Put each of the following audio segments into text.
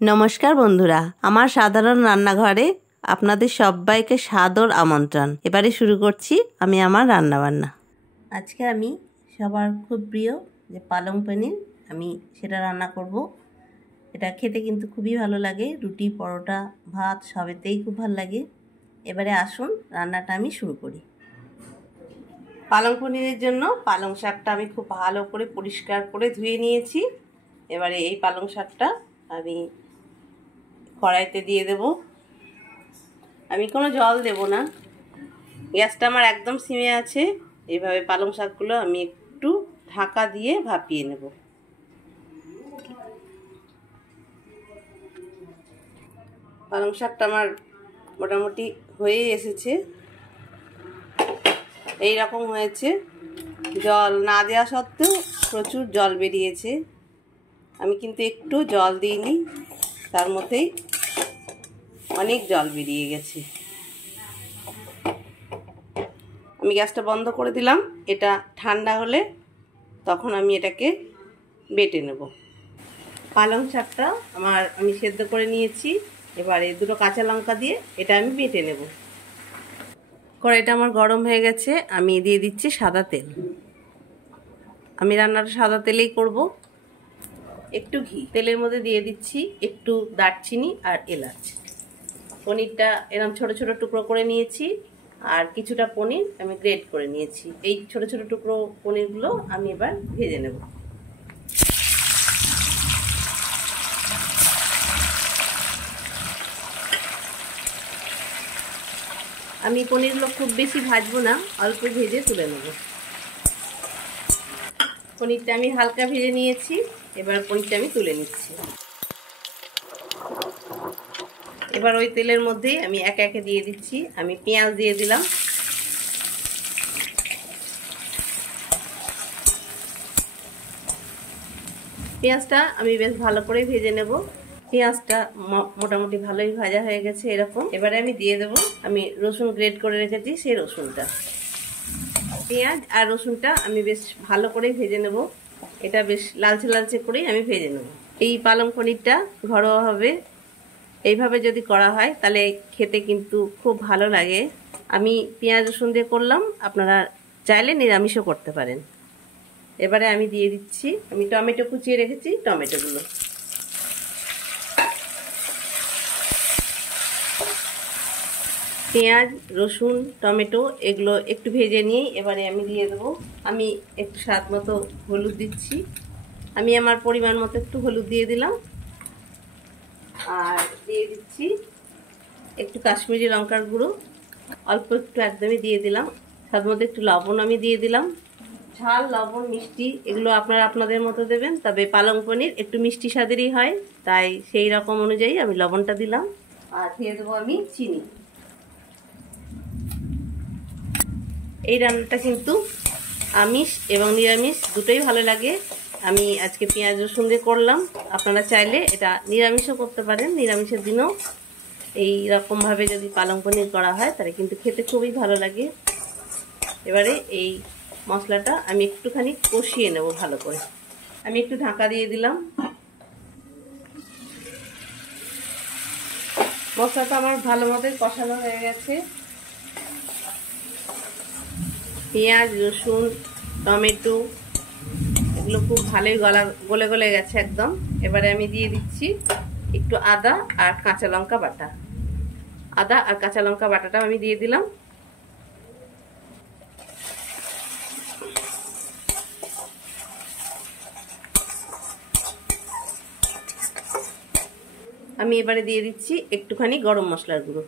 নমস্কার বন্ধুরা, আমার সাধারণ রান্নাঘরে আপনাদের সবাইকে সাদর আমন্ত্রণ। এবারে শুরু করছি আমি আমার রান্নাবান্না। আজকে আমি সবার খুব প্রিয় যে পালং পনির, আমি সেটা রান্না করব। এটা খেতে কিন্তু খুবই ভালো লাগে, রুটি, পরোটা, ভাত সবেতেই খুব ভালো লাগে। এবারে আসুন রান্নাটা আমি শুরু করি। পালং পনিরের জন্য পালং শাকটা আমি খুব ভালো করে পরিষ্কার করে ধুয়ে নিয়েছি। এবারে এই পালং শাকটা আমি কড়াইতে দিয়ে দেব। আমি কোনো জল দেব না, গ্যাসটা আমার একদম সিমে আছে। এইভাবে পালং শাকগুলো আমি একটু ঢাকা দিয়ে ভাপিয়ে নেব। পালং শাকটা আমার মোটামুটি হয়ে এসেছে, এই রকম হয়েছে। জল না দেওয়া সত্ত্বেও প্রচুর জল বেরিয়েছে। আমি কিন্তু একটু জল দিইনি, তার মধ্যেই অনেক জল বেরিয়ে গেছে। আমি গ্যাসটা বন্ধ করে দিলাম। এটা ঠান্ডা হলে তখন আমি এটাকে বেটে নেব। পালং শাকটা আমি সেদ্ধ করে নিয়েছি। এবারে দুটো কাঁচা লঙ্কা দিয়ে এটা আমি বেটে নেব। কড়াইটা আমার গরম হয়ে গেছে, আমি দিয়ে দিচ্ছি সাদা তেল। আমি রান্নাটা সাদা তেলেই করব। একটু ঘি, তেলের মধ্যে দিয়ে দিচ্ছি একটু দারচিনি আর এলাচ। পনিরটা এরকম ছোট ছোট টুকরো করে নিয়েছি, আর কিছুটা পনির আমি গ্রেট করে নিয়েছি। এই ছোট ছোট টুকরো পনিরগুলো আমি এবার ভেজে নেব। আমি পনিরগুলো খুব বেশি ভাজবো না, অল্প ভেজে তুলে নেব। পনিরটা আমি হালকা ভেজে নিয়েছি, এবার পনিরটা আমি তুলে নিচ্ছি। এবার ওই তেলের মধ্যেই আমি একে একে দিয়ে দিচ্ছি। আমি পেঁয়াজ দিয়ে দিলাম। পেঁয়াজটা আমি বেশ ভালো করে ভেজে নেব। পেঁয়াজটা মোটামুটি ভালোই ভাজা হয়ে গেছে এরকম। এবারে আমি দিয়ে দেব আমি রসুন গ্রেট করে রেখেছি সেই রসুনটা। পেঁয়াজ আর রসুনটা আমি বেশ ভালো করে ভেজে নেব। এটা বেশ লালচে লালচে করেই আমি ভেজে নেব। এই পালং পনিরটা ঘরোয়াভাবে এইভাবে যদি করা হয় তাহলে খেতে কিন্তু খুব ভালো লাগে। আমি পেঁয়াজ রসুন দিয়ে করলাম, আপনারা চাইলে নিরামিষও করতে পারেন। এবারে আমি দিয়ে দিচ্ছি আমি টমেটো কুচিয়ে রেখেছি, টমেটোগুলো। পেঁয়াজ, রসুন, টমেটো এগুলো একটু ভেজে নিয়ে এবারে আমি দিয়ে দেবো আমি একটু স্বাদ মতো হলুদ দিচ্ছি। আমি আমার পরিমাণ মতো একটু হলুদ দিয়ে দিলাম, আর দিয়ে দিচ্ছি একটু কাশ্মীরি লঙ্কার গুঁড়ো, অল্প একটু একদমই দিয়ে দিলাম। তার মধ্যে একটু লবণ আমি দিয়ে দিলাম। ঝাল, লবণ, মিষ্টি এগুলো আপনারা আপনাদের মতো দেবেন, তবে পালং পনির একটু মিষ্টি স্বাদেরই হয়, তাই সেই রকম অনুযায়ী আমি লবণটা দিলাম। আর দিয়ে দেবো আমি চিনি। এই রান্নাটা কিন্তু আমিষ এবং নিরামিষ দুটোই ভালো লাগে। আমি আজকে পেঁয়াজ রসুন দিয়ে করলাম, আপনারা চাইলে এটা নিরামিষও করতে পারেন। নিরামিষের দিনও এই রকমভাবে যদি পালং পনির করা হয় তাহলে কিন্তু খেতে খুবই ভালো লাগে। এবারে এই মশলাটা আমি একটুখানি কষিয়ে নেব ভালো করে। আমি একটু ঢাকা দিয়ে দিলাম। মশলাটা আমার ভালো মতোই কষানো হয়ে গেছে। পেঁয়াজ, রসুন, টমেটো এগুলো খুব ভালোই গলে গলে গেছে একদম। এবারে আমি দিয়ে দিচ্ছি একটু আদা আর কাঁচা লঙ্কা বাটা। আদা আর কাঁচা লঙ্কা বাটাটা আমি দিয়ে দিলাম। আমি এবারে দিয়ে দিচ্ছি একটুখানি গরম মশলার গুঁড়ো।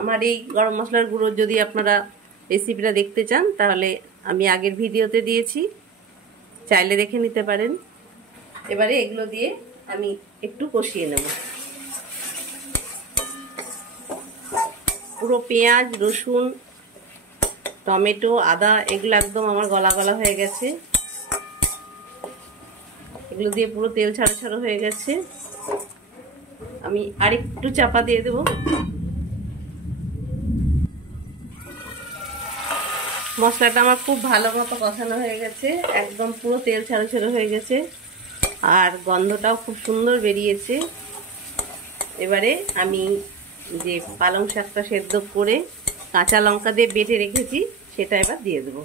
আমার এই গরম মশলার গুঁড়ো যদি আপনারা রেসিপিটা দেখতে চান তাহলে আমি আগের ভিডিওতে দিয়েছি, চাইলে দেখে নিতে পারেন। এবারে এগুলো দিয়ে আমি একটু কষিয়ে নেব। পুরো পেঁয়াজ, রসুন, টমেটো, আদা এগুলো একদম আমার গলা গলা হয়ে গেছে। এগুলো দিয়ে পুরো তেল ছাড়া ছাড়া হয়ে গেছে। আমি আরেকটু চাপা দিয়ে দেব। মশলাটা আমার খুব ভালো মতো কষানো হয়ে গেছে, একদম পুরো তেল ছাড়া ছাড়া হয়ে গেছে। আর গন্ধটাও খুব সুন্দর বেরিয়েছে। এবারে আমি যে পালং শাকটা সেদ্ধ করে কাঁচা লঙ্কা দিয়ে বেটে রেখেছি সেটা এবার দিয়ে দেবো।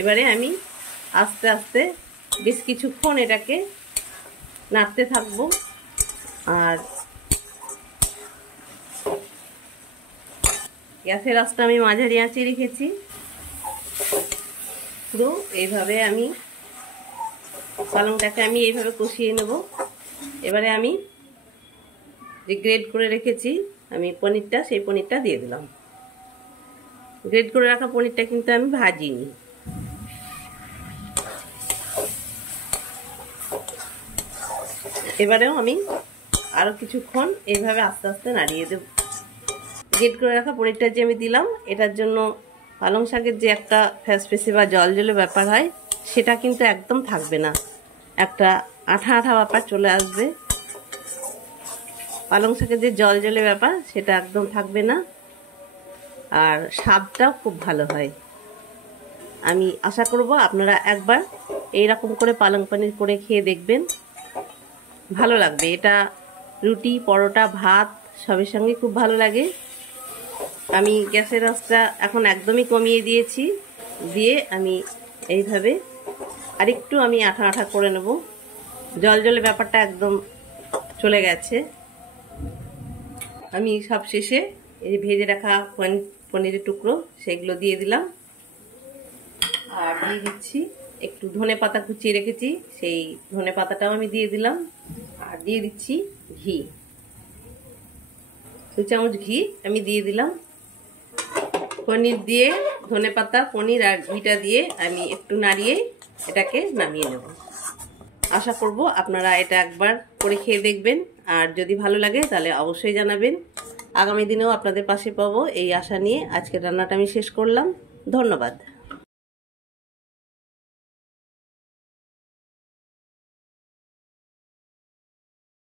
এবারে আমি আস্তে আস্তে বেশ কিছুক্ষণ এটাকে নাড়তে থাকবো। আর গ্যাসের আঁচটা আমি মাঝারি আঁচে রেখেছি। পুরো এইভাবে আমি পালংটাকে আমি এইভাবে কষিয়ে নেব। এবারে আমি যে গ্রেট করে রেখেছি আমি পনিরটা, সেই পনিরটা দিয়ে দিলাম। গ্রেট করে রাখা পনিরটা কিন্তু আমি ভাজিনি। এবারেও আমি আরো কিছুক্ষণ এইভাবে আস্তে আস্তে নাড়িয়ে দেব। গ্রেট করে রাখা পনিরটা যে আমি দিলাম, এটার জন্য পালং শাকের যে একটা ফ্যাসফেসে বা জল জলে ব্যাপার হয় সেটা কিন্তু একদম থাকবে না, একটা আঠা আঠা ব্যাপার চলে আসবে। পালং শাকের যে জল জলে ব্যাপার সেটা একদম থাকবে না, আর স্বাদটাও খুব ভালো হয়। আমি আশা করব আপনারা একবার এইরকম করে পালং পনির করে খেয়ে দেখবেন, ভালো লাগবে। এটা রুটি, পরোটা, ভাত সবের সঙ্গে খুব ভালো লাগে। আমি গ্যাসের আঁচটা এখন একদমই কমিয়ে দিয়েছি, দিয়ে আমি এইভাবে আরেকটু আমি আঠা আঠা করে নেব। জল জলে ব্যাপারটা একদম চলে গেছে। আমি সব শেষে এই ভেজে রাখা পনিরের টুকরো সেগুলো দিয়ে দিলাম। আর দিয়ে দিচ্ছি একটু ধনে পাতা কুচিয়ে রেখেছি, সেই ধনে পাতাটাও আমি দিয়ে দিলাম। আর দিয়ে দিচ্ছি ঘি, 2 চামচ ঘি আমি দিয়ে দিলাম। পনির দিয়ে ধনে পাতা, পনির আর ঘিটা দিয়ে আমি একটু নাড়িয়ে এটাকে নামিয়ে নেব। আশা করব আপনারা এটা একবার করে খেয়ে দেখবেন, আর যদি ভালো লাগে তাহলে অবশ্যই জানাবেন। আগামী দিনেও আপনাদের পাশে পাবো এই আশা নিয়ে আজকের রান্নাটা আমি শেষ করলাম। ধন্যবাদ।